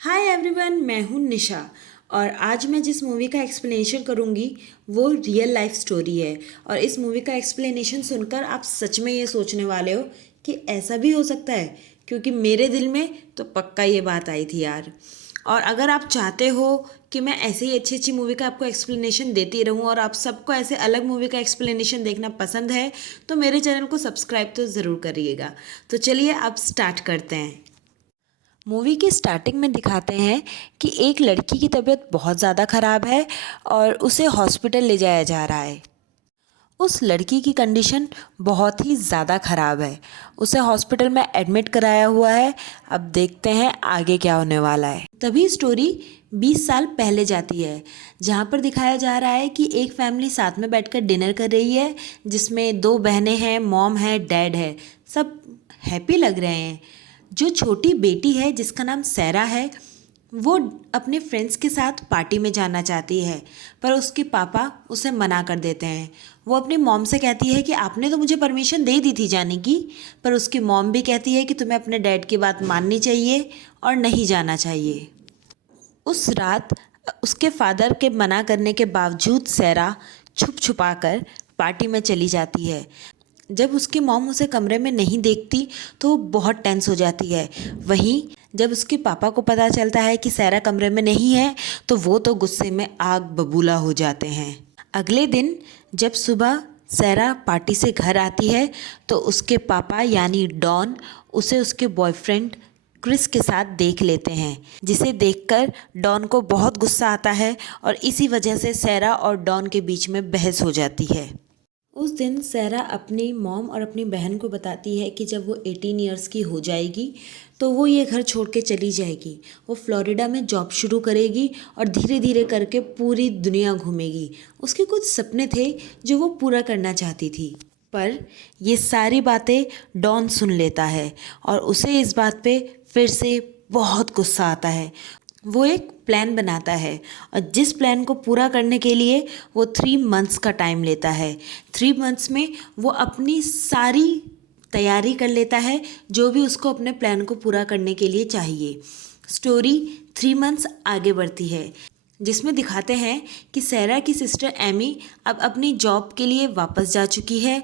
Hi everyone, मैं हूँ निशा। और आज मैं जिस मूवी का एक्सप्लेनेशन करूँगी वो रियल लाइफ स्टोरी है। और इस मूवी का एक्सप्लेनेशन सुनकर आप सच में ये सोचने वाले हो कि ऐसा भी हो सकता है, क्योंकि मेरे दिल में तो पक्का ये बात आई थी यार। और अगर आप चाहते हो कि मैं ऐसे ही अच्छी अच्छी मूवी का आपको एक्सप्लेनेशन देती रहूं और आप सबको ऐसे अलग मूवी का एक्सप्लेनेशन देखना पसंद है तो मेरे चैनल को सब्सक्राइब तो ज़रूर करिएगा। तो चलिए अब स्टार्ट करते हैं। मूवी की स्टार्टिंग में दिखाते हैं कि एक लड़की की तबीयत बहुत ज़्यादा ख़राब है और उसे हॉस्पिटल ले जाया जा रहा है। उस लड़की की कंडीशन बहुत ही ज़्यादा ख़राब है। उसे हॉस्पिटल में एडमिट कराया हुआ है। अब देखते हैं आगे क्या होने वाला है। तभी स्टोरी 20 साल पहले जाती है, जहाँ पर दिखाया जा रहा है कि एक फैमिली साथ में बैठकर डिनर कर रही है, जिसमें 2 बहनें हैं, मॉम है, डैड है। सब हैप्पी लग रहे हैं। जो छोटी बेटी है जिसका नाम सैरा है, वो अपने फ्रेंड्स के साथ पार्टी में जाना चाहती है, पर उसके पापा उसे मना कर देते हैं। वो अपनी मॉम से कहती है कि आपने तो मुझे परमिशन दे दी थी जाने की, पर उसकी मॉम भी कहती है कि तुम्हें अपने डैड की बात माननी चाहिए और नहीं जाना चाहिए। उस रात उसके फादर के मना करने के बावजूद सैरा छुप छुपा कर पार्टी में चली जाती है। जब उसकी मॉम उसे कमरे में नहीं देखती तो वो बहुत टेंस हो जाती है। वहीं जब उसके पापा को पता चलता है कि सैरा कमरे में नहीं है तो वो तो गुस्से में आग बबूला हो जाते हैं। अगले दिन जब सुबह सैरा पार्टी से घर आती है तो उसके पापा यानी डॉन उसे उसके बॉयफ्रेंड क्रिस के साथ देख लेते हैं, जिसे देखकर डॉन को बहुत गुस्सा आता है और इसी वजह से सैरा और डॉन के बीच में बहस हो जाती है। उस दिन सैरा अपनी मॉम और अपनी बहन को बताती है कि जब वो 18 ईयर्स की हो जाएगी तो वो ये घर छोड़ के चली जाएगी। वो फ्लोरिडा में जॉब शुरू करेगी और धीरे धीरे करके पूरी दुनिया घूमेगी। उसके कुछ सपने थे जो वो पूरा करना चाहती थी, पर ये सारी बातें डॉन सुन लेता है और उसे इस बात पे फिर से बहुत गुस्सा आता है। वो एक प्लान बनाता है और जिस प्लान को पूरा करने के लिए वो 3 मंथ्स का टाइम लेता है। 3 मंथ्स में वो अपनी सारी तैयारी कर लेता है जो भी उसको अपने प्लान को पूरा करने के लिए चाहिए। स्टोरी 3 मंथ्स आगे बढ़ती है, जिसमें दिखाते हैं कि सैरा की सिस्टर एमी अब अपनी जॉब के लिए वापस जा चुकी है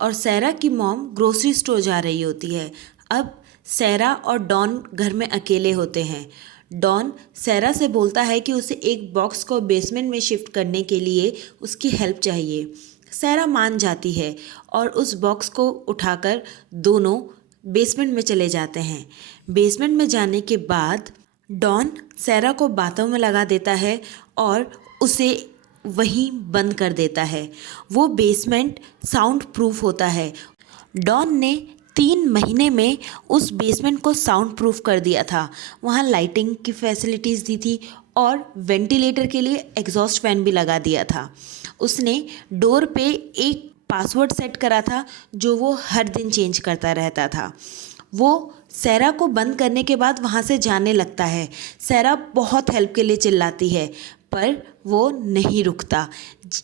और सैरा की मॉम ग्रोसरी स्टोर जा रही होती है। अब सैरा और डॉन घर में अकेले होते हैं। डॉन सैरा से बोलता है कि उसे एक बॉक्स को बेसमेंट में शिफ्ट करने के लिए उसकी हेल्प चाहिए। सैरा मान जाती है और उस बॉक्स को उठाकर दोनों बेसमेंट में चले जाते हैं। बेसमेंट में जाने के बाद डॉन सैरा को बातों में लगा देता है और उसे वहीं बंद कर देता है। वो बेसमेंट साउंड प्रूफ होता है। डॉन ने 3 महीने में उस बेसमेंट को साउंड प्रूफ कर दिया था। वहाँ लाइटिंग की फैसिलिटीज़ दी थी और वेंटिलेटर के लिए एग्जॉस्ट फैन भी लगा दिया था। उसने डोर पे एक पासवर्ड सेट करा था जो वो हर दिन चेंज करता रहता था। वो सैरा को बंद करने के बाद वहाँ से जाने लगता है। सैरा बहुत हेल्प के लिए चिल्लाती है पर वो नहीं रुकता।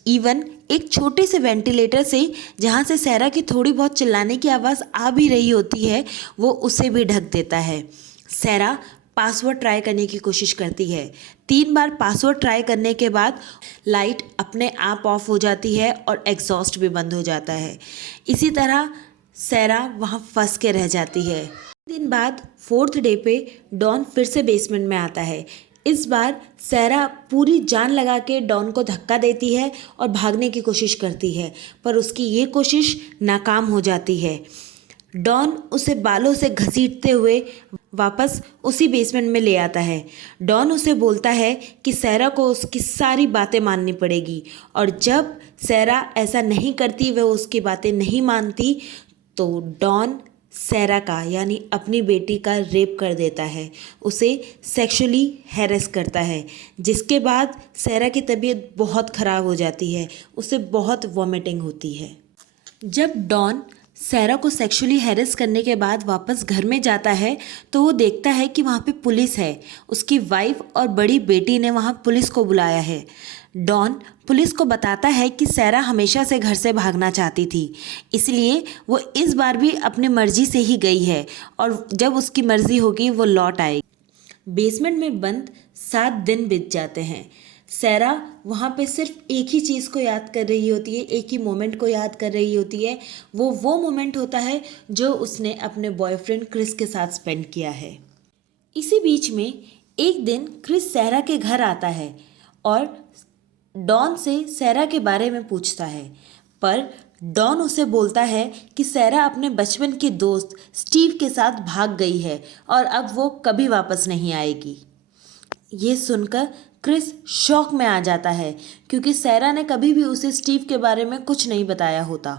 इवन एक छोटे से वेंटिलेटर से जहाँ से सैरा की थोड़ी बहुत चिल्लाने की आवाज़ आ भी रही होती है वो उसे भी ढक देता है। सैरा पासवर्ड ट्राई करने की कोशिश करती है। 3 बार पासवर्ड ट्राई करने के बाद लाइट अपने आप ऑफ हो जाती है और एग्जॉस्ट भी बंद हो जाता है। इसी तरह सैरा वहाँ फंस के रह जाती है। 3 दिन बाद 4th डे पे डॉन फिर से बेसमेंट में आता है। इस बार सैरा पूरी जान लगा के डॉन को धक्का देती है और भागने की कोशिश करती है, पर उसकी ये कोशिश नाकाम हो जाती है। डॉन उसे बालों से घसीटते हुए वापस उसी बेसमेंट में ले आता है। डॉन उसे बोलता है कि सैरा को उसकी सारी बातें माननी पड़ेगी और जब सैरा ऐसा नहीं करती, वह उसकी बातें नहीं मानती, तो डॉन सैरा का यानी अपनी बेटी का रेप कर देता है, उसे सेक्सुअली हैरेस करता है, जिसके बाद सैरा की तबीयत बहुत ख़राब हो जाती है। उसे बहुत वॉमिटिंग होती है। जब डॉन सैरा को सेक्सुअली हैरेस करने के बाद वापस घर में जाता है तो वो देखता है कि वहाँ पे पुलिस है। उसकी वाइफ और बड़ी बेटी ने वहाँ पुलिस को बुलाया है। डॉन पुलिस को बताता है कि सैरा हमेशा से घर से भागना चाहती थी, इसलिए वो इस बार भी अपनी मर्जी से ही गई है और जब उसकी मर्जी होगी वो लौट आएगी। बेसमेंट में बंद 7 दिन बीत जाते हैं। सैरा वहाँ पे सिर्फ एक ही चीज़ को याद कर रही होती है, एक ही मोमेंट को याद कर रही होती है। वो मोमेंट होता है जो उसने अपने बॉयफ्रेंड क्रिस के साथ स्पेंड किया है। इसी बीच में एक दिन क्रिस सैरा के घर आता है और डॉन से सैरा के बारे में पूछता है, पर डॉन उसे बोलता है कि सैरा अपने बचपन के दोस्त स्टीव के साथ भाग गई है और अब वो कभी वापस नहीं आएगी। ये सुनकर क्रिस शॉक में आ जाता है क्योंकि सैरा ने कभी भी उसे स्टीव के बारे में कुछ नहीं बताया होता।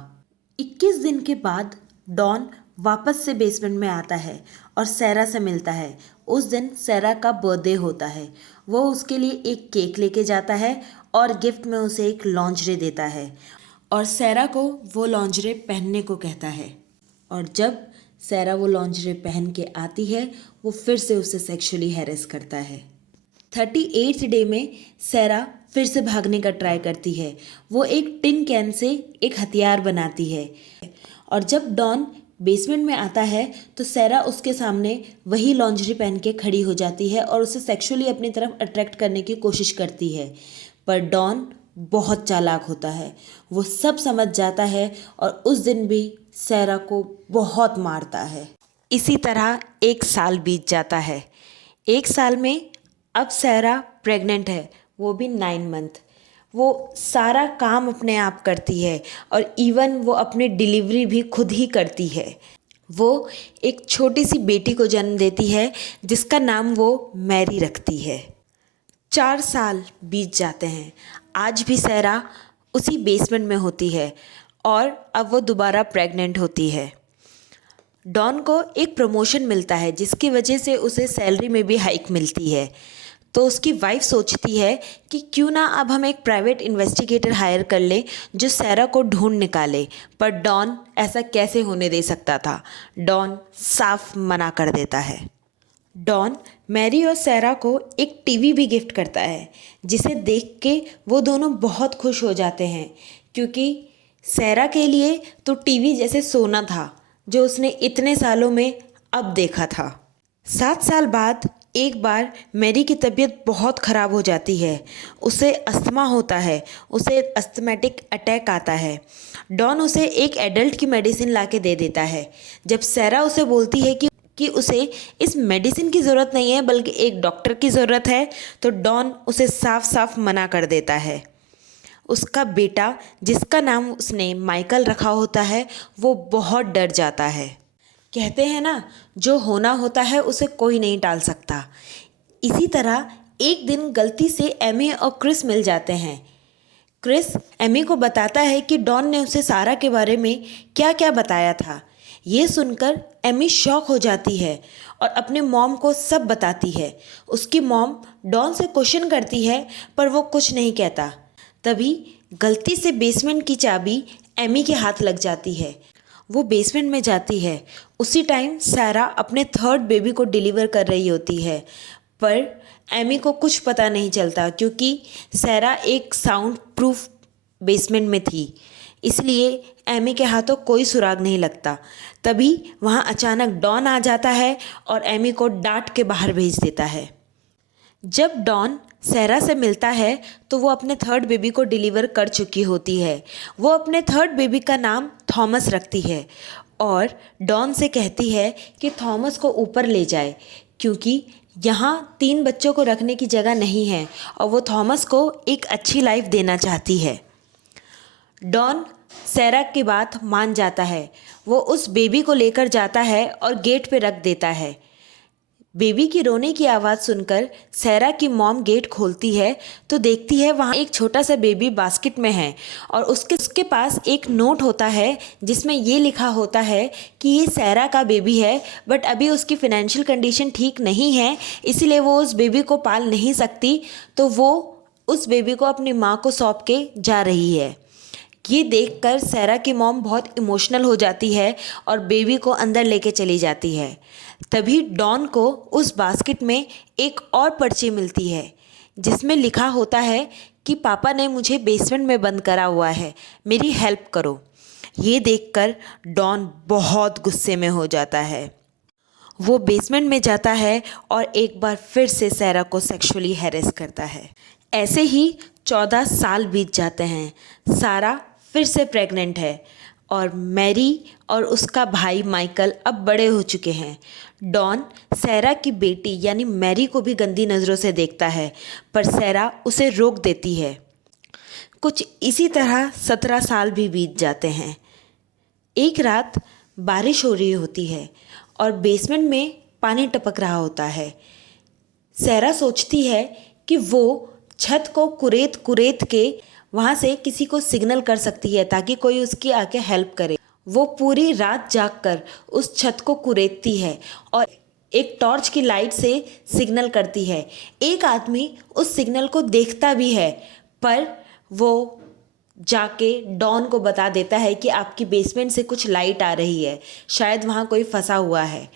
21 दिन के बाद डॉन वापस से बेसमेंट में आता है और सैरा से मिलता है। उस दिन सैरा का बर्थडे होता है। वो उसके लिए एक केक लेके जाता है और गिफ्ट में उसे एक लॉन्जरे देता है और सैरा को वो लॉन्जरे पहनने को कहता है। और जब सैरा वो लॉन्जरे पहन के आती है, वो फिर से उसे सेक्सुअली हैरेस करता है। 38th डे में सैरा फिर से भागने का ट्राई करती है। वो एक टिन कैन से एक हथियार बनाती है और जब डॉन बेसमेंट में आता है तो सैरा उसके सामने वही लॉन्जरी पहन के खड़ी हो जाती है और उसे सेक्सुअली अपनी तरफ अट्रैक्ट करने की कोशिश करती है। पर डॉन बहुत चालाक होता है, वो सब समझ जाता है और उस दिन भी सैरा को बहुत मारता है। इसी तरह 1 साल बीत जाता है। 1 साल में अब सैरा प्रेग्नेंट है, वो भी 9 मंथ। वो सारा काम अपने आप करती है और इवन वो अपनी डिलीवरी भी खुद ही करती है। वो एक छोटी सी बेटी को जन्म देती है जिसका नाम वो मैरी रखती है। 4 साल बीत जाते हैं। आज भी सैरा उसी बेसमेंट में होती है और अब वो दोबारा प्रेग्नेंट होती है। डॉन को एक प्रमोशन मिलता है जिसकी वजह से उसे सैलरी में भी हाइक मिलती है। तो उसकी वाइफ सोचती है कि क्यों ना अब हम एक प्राइवेट इन्वेस्टिगेटर हायर कर लें जो सैरा को ढूंढ निकाले। पर डॉन ऐसा कैसे होने दे सकता था। डॉन साफ मना कर देता है। डॉन मैरी और सैरा को एक टीवी भी गिफ्ट करता है जिसे देख के वो दोनों बहुत खुश हो जाते हैं क्योंकि सैरा के लिए तो टीवी जैसे सोना था जो उसने इतने सालों में अब देखा था। 7 साल बाद एक बार मैरी की तबीयत बहुत ख़राब हो जाती है। उसे अस्थमा होता है, उसे अस्थमैटिक अटैक आता है। डॉन उसे एक एडल्ट की मेडिसिन ला के दे देता है। जब सैरा उसे बोलती है कि उसे इस मेडिसिन की ज़रूरत नहीं है बल्कि एक डॉक्टर की ज़रूरत है, तो डॉन उसे साफ साफ मना कर देता है। उसका बेटा जिसका नाम उसने माइकल रखा होता है वो बहुत डर जाता है। कहते हैं ना, जो होना होता है उसे कोई नहीं टाल सकता। इसी तरह एक दिन गलती से एमी और क्रिस मिल जाते हैं। क्रिस एमी को बताता है कि डॉन ने उसे सारा के बारे में क्या क्या बताया था। ये सुनकर एमी शॉक हो जाती है और अपने मॉम को सब बताती है। उसकी मॉम डॉन से क्वेश्चन करती है पर वो कुछ नहीं कहता। तभी गलती से बेसमेंट की चाबी एमी के हाथ लग जाती है। वो बेसमेंट में जाती है। उसी टाइम सैरा अपने 3rd बेबी को डिलीवर कर रही होती है पर एमी को कुछ पता नहीं चलता क्योंकि सैरा एक साउंड प्रूफ बेसमेंट में थी, इसलिए एमी के हाथों कोई सुराग नहीं लगता। तभी वहाँ अचानक डॉन आ जाता है और एमी को डांट के बाहर भेज देता है। जब डॉन सैरा से मिलता है तो वो अपने 3rd बेबी को डिलीवर कर चुकी होती है। वो अपने 3rd बेबी का नाम थॉमस रखती है और डॉन से कहती है कि थॉमस को ऊपर ले जाए क्योंकि यहाँ 3 बच्चों को रखने की जगह नहीं है और वो थॉमस को एक अच्छी लाइफ देना चाहती है। डॉन सैरा की बात मान जाता है। वो उस बेबी को लेकर जाता है और गेट पे रख देता है। बेबी की रोने की आवाज़ सुनकर सैरा की मॉम गेट खोलती है तो देखती है वहाँ एक छोटा सा बेबी बास्केट में है और उसके पास एक नोट होता है जिसमें ये लिखा होता है कि ये सैरा का बेबी है बट अभी उसकी फ़ाइनेंशियल कंडीशन ठीक नहीं है, इसीलिए वो उस बेबी को पाल नहीं सकती, तो वो उस बेबी को अपनी माँ को सौंप के जा रही है। ये देखकर सैरा की मॉम बहुत इमोशनल हो जाती है और बेबी को अंदर लेके चली जाती है। तभी डॉन को उस बास्केट में एक और पर्ची मिलती है जिसमें लिखा होता है कि पापा ने मुझे बेसमेंट में बंद करा हुआ है, मेरी हेल्प करो। ये देखकर डॉन बहुत गुस्से में हो जाता है वो बेसमेंट में जाता है और एक बार फिर से सैरा को सेक्सुअली हैरेस करता है। ऐसे ही 14 साल बीत जाते हैं। सारा फिर से प्रेग्नेंट है और मैरी और उसका भाई माइकल अब बड़े हो चुके हैं। डॉन सैरा की बेटी यानी मैरी को भी गंदी नज़रों से देखता है, पर सैरा उसे रोक देती है। कुछ इसी तरह 17 साल भी बीत जाते हैं। एक रात बारिश हो रही होती है और बेसमेंट में पानी टपक रहा होता है। सैरा सोचती है कि वो छत को कुरेद कुरेद के वहाँ से किसी को सिग्नल कर सकती है ताकि कोई उसकी आके हेल्प करे। वो पूरी रात जागकर उस छत को कुरेदती है और एक टॉर्च की लाइट से सिग्नल करती है। एक आदमी उस सिग्नल को देखता भी है, पर वो जाके डॉन को बता देता है कि आपकी बेसमेंट से कुछ लाइट आ रही है, शायद वहाँ कोई फंसा हुआ है।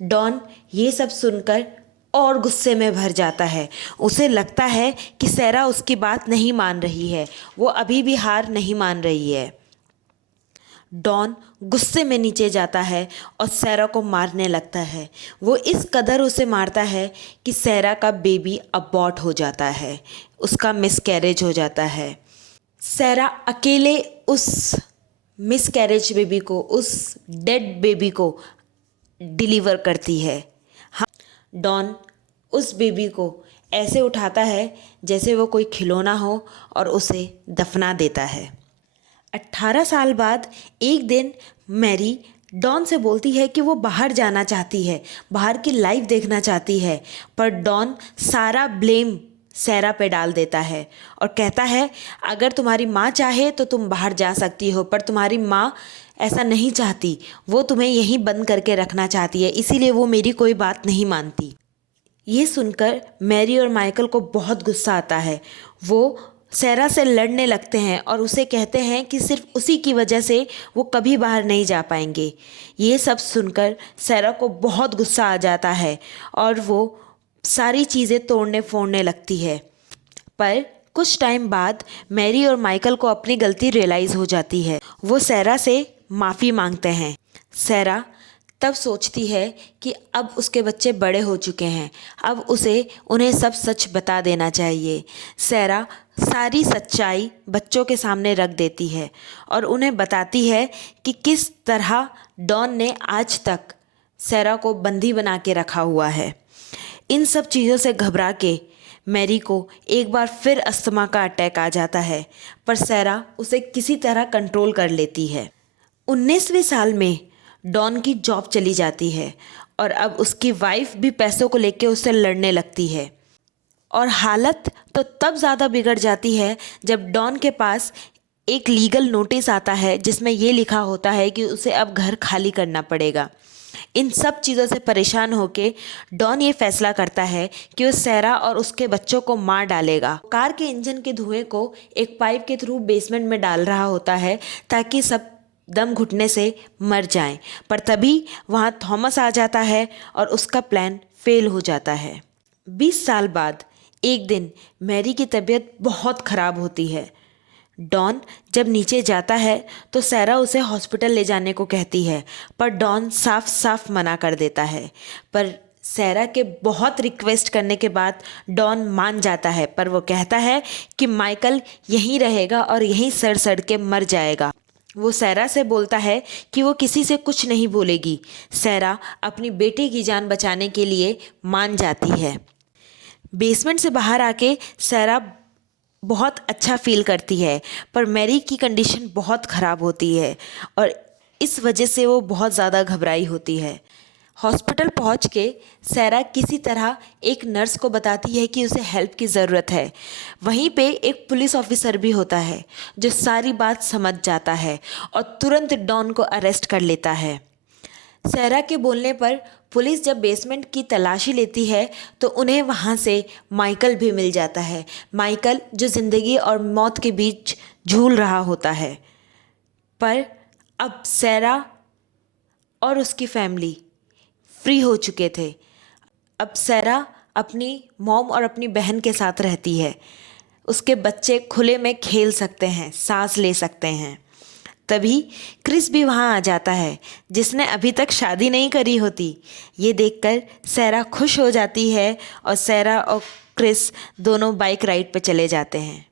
डॉन ये सब सुनकर और गुस्से में भर जाता है। उसे लगता है कि सैरा उसकी बात नहीं मान रही है, वो अभी भी हार नहीं मान रही है। डॉन गुस्से में नीचे जाता है और सैरा को मारने लगता है। वो इस कदर उसे मारता है कि सैरा का बेबी अबॉर्ट हो जाता है, उसका मिसकैरेज हो जाता है। सैरा अकेले उस मिसकैरेज बेबी को, उस डेड बेबी को डिलीवर करती है। हाँ, डॉन उस बेबी को ऐसे उठाता है जैसे वो कोई खिलौना हो और उसे दफना देता है। 18 साल बाद एक दिन मैरी डॉन से बोलती है कि वो बाहर जाना चाहती है, बाहर की लाइफ देखना चाहती है, पर डॉन सारा ब्लेम सैरा पे डाल देता है और कहता है अगर तुम्हारी माँ चाहे तो तुम बाहर जा सकती हो, पर तुम्हारी माँ ऐसा नहीं चाहती, वो तुम्हें यहीं बंद करके रखना चाहती है, इसीलिए वो मेरी कोई बात नहीं मानती। ये सुनकर मैरी और माइकल को बहुत गुस्सा आता है। वो सैरा से लड़ने लगते हैं और उसे कहते हैं कि सिर्फ उसी की वजह से वो कभी बाहर नहीं जा पाएंगे। ये सब सुनकर सैरा को बहुत गुस्सा आ जाता है और वो सारी चीज़ें तोड़ने फोड़ने लगती है। पर कुछ टाइम बाद मैरी और माइकल को अपनी गलती रियलाइज़ हो जाती है। वो सैरा से माफ़ी मांगते हैं। सैरा तब सोचती है कि अब उसके बच्चे बड़े हो चुके हैं, अब उसे उन्हें सब सच बता देना चाहिए। सैरा सारी सच्चाई बच्चों के सामने रख देती है और उन्हें बताती है कि किस तरह डॉन ने आज तक सैरा को बंदी बना के रखा हुआ है। इन सब चीज़ों से घबरा के मैरी को एक बार फिर अस्थमा का अटैक आ जाता है, पर सैरा उसे किसी तरह कंट्रोल कर लेती है। 19वें साल में डॉन की जॉब चली जाती है और अब उसकी वाइफ भी पैसों को लेके उससे लड़ने लगती है और हालत तो तब ज़्यादा बिगड़ जाती है जब डॉन के पास एक लीगल नोटिस आता है जिसमें ये लिखा होता है कि उसे अब घर खाली करना पड़ेगा। इन सब चीज़ों से परेशान होके डॉन ये फैसला करता है कि वो सैरा और उसके बच्चों को मार डालेगा। कार के इंजन के धुएं को एक पाइप के थ्रू बेसमेंट में डाल रहा होता है ताकि सब दम घुटने से मर जाएं, पर तभी वहाँ थॉमस आ जाता है और उसका प्लान फेल हो जाता है। 20 साल बाद एक दिन मैरी की तबीयत बहुत ख़राब होती है। डॉन जब नीचे जाता है तो सैरा उसे हॉस्पिटल ले जाने को कहती है, पर डॉन साफ साफ मना कर देता है। पर सैरा के बहुत रिक्वेस्ट करने के बाद डॉन मान जाता है, पर वो कहता है कि माइकल यहीं रहेगा और यहीं सड़ सड़ के मर जाएगा। वो सैरा से बोलता है कि वो किसी से कुछ नहीं बोलेगी। सैरा अपनी बेटे की जान बचाने के लिए मान जाती है। बेसमेंट से बाहर आके सैरा बहुत अच्छा फील करती है, पर मैरी की कंडीशन बहुत ख़राब होती है और इस वजह से वो बहुत ज़्यादा घबराई होती है। हॉस्पिटल पहुंच के सैरा किसी तरह एक नर्स को बताती है कि उसे हेल्प की ज़रूरत है। वहीं पे एक पुलिस ऑफिसर भी होता है जो सारी बात समझ जाता है और तुरंत डॉन को अरेस्ट कर लेता है। सैरा के बोलने पर पुलिस जब बेसमेंट की तलाशी लेती है तो उन्हें वहाँ से माइकल भी मिल जाता है। माइकल जो ज़िंदगी और मौत के बीच झूल रहा होता है। पर अब सैरा और उसकी फैमिली फ्री हो चुके थे। अब सैरा अपनी मॉम और अपनी बहन के साथ रहती है। उसके बच्चे खुले में खेल सकते हैं, सांस ले सकते हैं। तभी क्रिस भी वहाँ आ जाता है, जिसने अभी तक शादी नहीं करी होती। ये देखकर सैरा खुश हो जाती है और सैरा और क्रिस दोनों बाइक राइड पे चले जाते हैं।